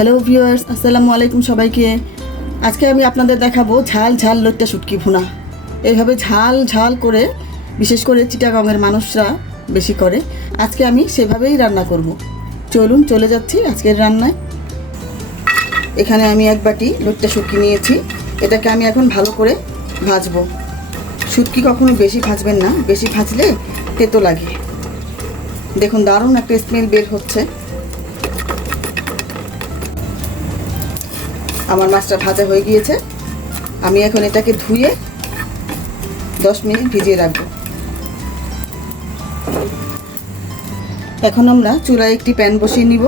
Hello viewers, আসসালামু আলাইকুম সবাইকে। আজকে আমি আপনাদের দেখাবো ঝাল ঝাল লইট্টা শুটকি ভুনা। এইভাবে ঝাল ঝাল করে বিশেষ করে চিটাগাংয়ের মানুষরা বেশি করে। আজকে আমি সেভাবেই রান্না করব। চলুন চলে যাচ্ছি আজকের রান্নায়। এখানে আমি এক বাটি লইট্টা শুটকি নিয়েছি। এটাকে আমি এখন ভালো করে ভাজবো। শুটকি কখনো বেশি ভাজবেন না, বেশি ভাজলে তেতো লাগে। দেখুন দারুণ একটা স্মেল বের হচ্ছে। আমার মাছটা ভাজা হয়ে গিয়েছে। আমি এখন এটাকে ধুয়ে 10 মিনিট ভিজিয়ে রাখবো। এখন আমরা চুলায় একটি প্যান বসিয়ে নিব।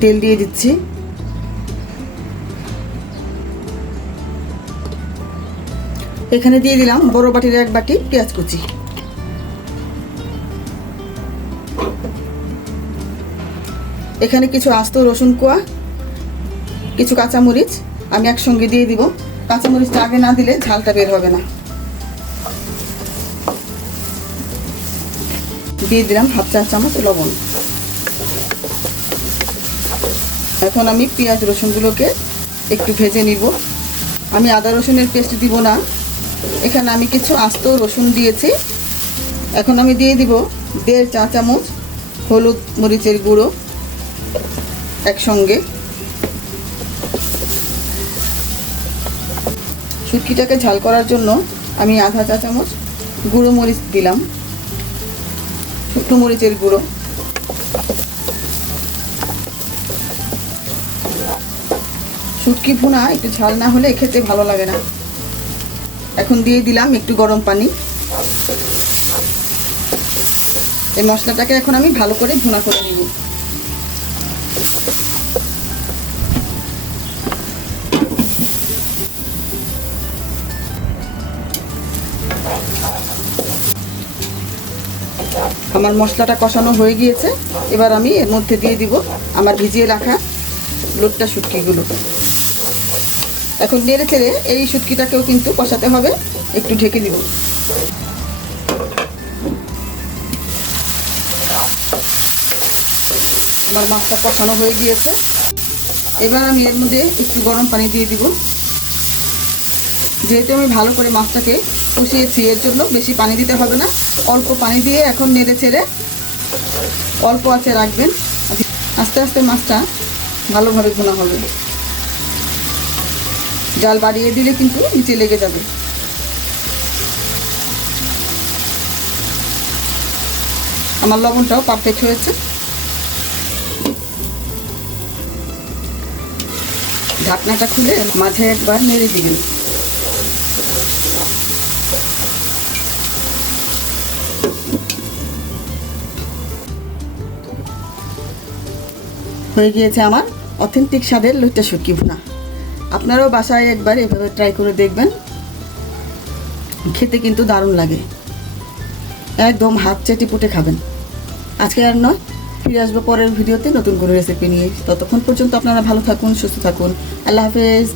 তেল দিয়ে দিচ্ছি। এখানে দিয়ে দিলাম বড় বাটির এক বাটি পেঁয়াজ কুচি। এখানে কিছু আস্ত রসুন কোয়া, কিছু কাঁচামরিচ আমি একসঙ্গে দিয়ে দিব। কাঁচামরিচটা আগে না দিলে ঝালটা বের হবে না। দিয়ে দিলাম হাফ চা চামচ লবণ। এখন আমি পেঁয়াজ রসুনগুলোকে একটু ভেজে নিব। আমি আদা রসুনের পেস্ট দিব না, এখানে আমি কিছু আস্ত রসুন দিয়েছি। এখন আমি দিয়ে দিব 1.5 চা চামচ হলুদ মরিচের গুঁড়ো একসঙ্গে। শুটকিটাকে ঝাল করার জন্য আমি আধা চা চামচ গুঁড়ো মরিচ দিলাম, শুকনো মরিচের গুঁড়ো। শুটকি ভুনা একটু ঝাল না হলে খেতে ভালো লাগে না। এখন দিয়ে দিলাম একটু গরম পানি। এই মশলাটাকে এখন আমি ভালো করে ভুনা করে নিব। আমার মশলাটা কষানো হয়ে গিয়েছে। এবার আমি এর মধ্যে দিয়ে দিব আমার ভিজিয়ে রাখা লইট্টা শুটকিগুলো। এখন নেড়ে চেড়ে এই শুটকিটাকেও কিন্তু কষাতে হবে, একটু ঢেকে দিব। আমার মাছটা কষানো হয়ে গিয়েছে। এবার আমি এর মধ্যে একটু গরম পানি দিয়ে দিব। যেহেতু আমি ভালো করে মাছটাকে কষিয়েছি, এর জন্য বেশি পানি দিতে হবে না। অল্প পানি দিয়ে এখন নেড়ে চেড়ে অল্প আঁচে রাখবেন। আস্তে আস্তে মাছটা ভালোভাবে ভুনা হবে। জাল বাড়িয়ে দিলে কিন্তু নিচে লেগে যাবে। আমার লবণটাও পারফেক্ট হয়েছে। ঢাকনাটা খুলে মাঝে একবার নেড়ে দিবেন। হয়ে গিয়েছে আমার অথেন্টিক স্বাদের লইট্টা শুটকি ভুনা। আপনারাও বাসায় একবার এভাবে ট্রাই করে দেখবেন, খেতে কিন্তু দারুণ লাগে। একদম হাত চেটে পুটে খাবেন। আজকে আর নয়, ফিরে আসবো পরের ভিডিওতে নতুন কোনো রেসিপি নিয়ে। ততক্ষণ পর্যন্ত আপনারা ভালো থাকুন, সুস্থ থাকুন। আল্লাহ হাফেজ।